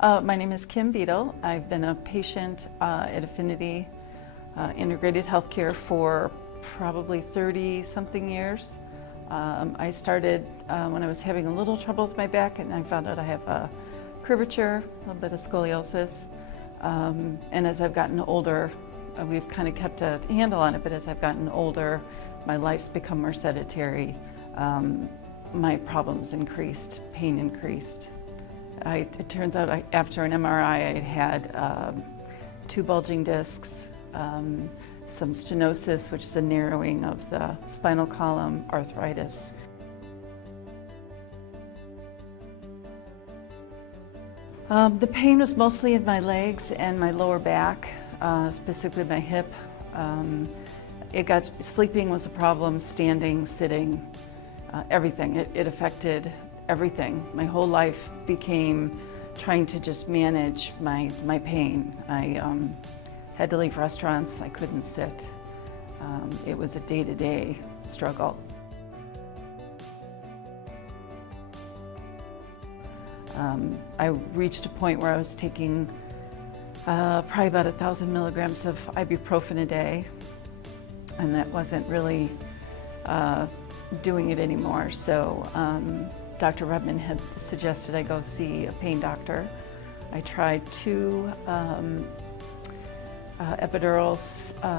My name is Kim Beadle. I've been a patient at Affinity Integrated Healthcare for probably 30-something years. I started when I was having a little trouble with my back, and I found out I have a curvature, a little bit of scoliosis. And as I've gotten older, we've kind of kept a handle on it, but as I've gotten older, my life's become more sedentary. My problems increased, pain increased. It turns out after an MRI I had 2 bulging discs, some stenosis, which is a narrowing of the spinal column, arthritis. The pain was mostly in my legs and my lower back, specifically my hip. Sleeping was a problem, standing, sitting, everything. It affected everything. My whole life became trying to just manage my pain. I had to leave restaurants. I couldn't sit. It was a day-to-day struggle. I reached a point where I was taking probably about 1,000 milligrams of ibuprofen a day, and that wasn't really doing it anymore. So Dr. Redman had suggested I go see a pain doctor. I tried 2 epidural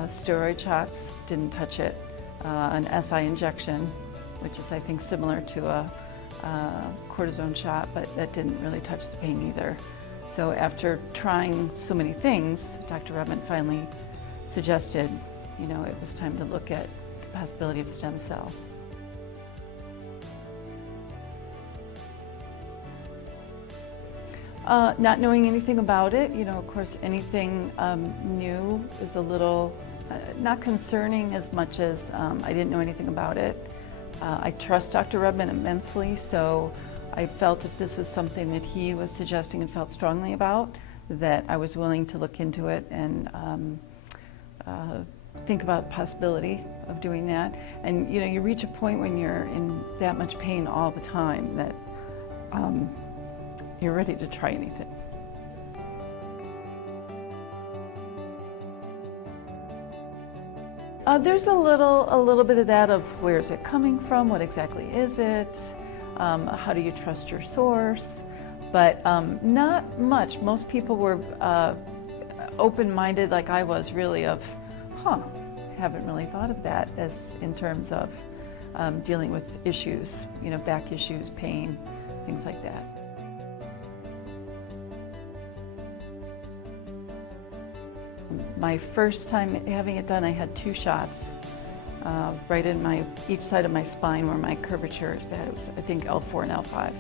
steroid shots, didn't touch it. An SI injection, which is I think similar to a cortisone shot, but that didn't really touch the pain either. So after trying so many things, Dr. Redman finally suggested, it was time to look at the possibility of stem cell. Not knowing anything about it, of course, anything new is a little, not concerning as much as I didn't know anything about it. I trust Dr. Redman immensely, so I felt if this was something that he was suggesting and felt strongly about, that I was willing to look into it and think about the possibility of doing that. And you reach a point when you're in that much pain all the time that you're ready to try anything. There's a little bit of that, of where is it coming from, what exactly is it, how do you trust your source, but not much. Most people were open-minded, like I was, really, of, haven't really thought of that as in terms of dealing with issues, back issues, pain, things like that. My first time having it done, I had 2 shots right in each side of my spine where my curvature is bad. It was, I think, L4 and L5.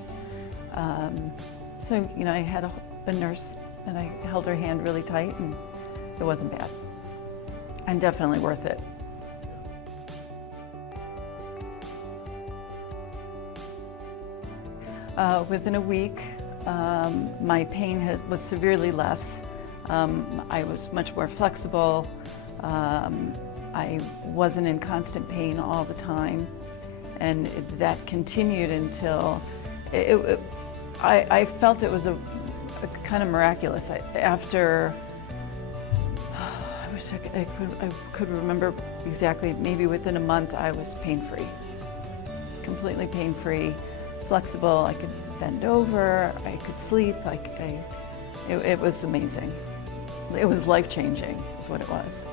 So, I had a nurse, and I held her hand really tight, and it wasn't bad. And definitely worth it. Within a week, my pain was severely less. I was much more flexible. I wasn't in constant pain all the time, and that continued until I felt it was a kind of miraculous. After, I wish I could remember exactly, maybe within a month I was pain-free, completely pain-free, flexible. I could bend over, I could sleep, it was amazing. It was life-changing, is what it was.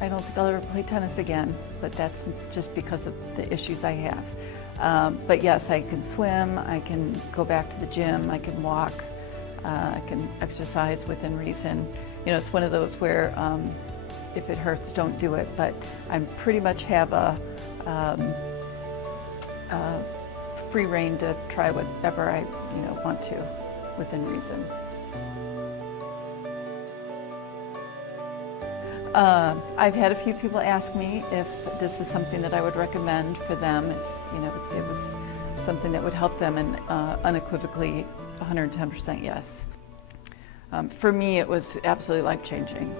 I don't think I'll ever play tennis again, but that's just because of the issues I have. But yes, I can swim, I can go back to the gym, I can walk, I can exercise within reason. It's one of those where if it hurts, don't do it, but I pretty much have a free rein to try whatever I want to within reason. I've had a few people ask me if this is something that I would recommend for them, if it was something that would help them, and unequivocally 110% yes. For me, it was absolutely life-changing.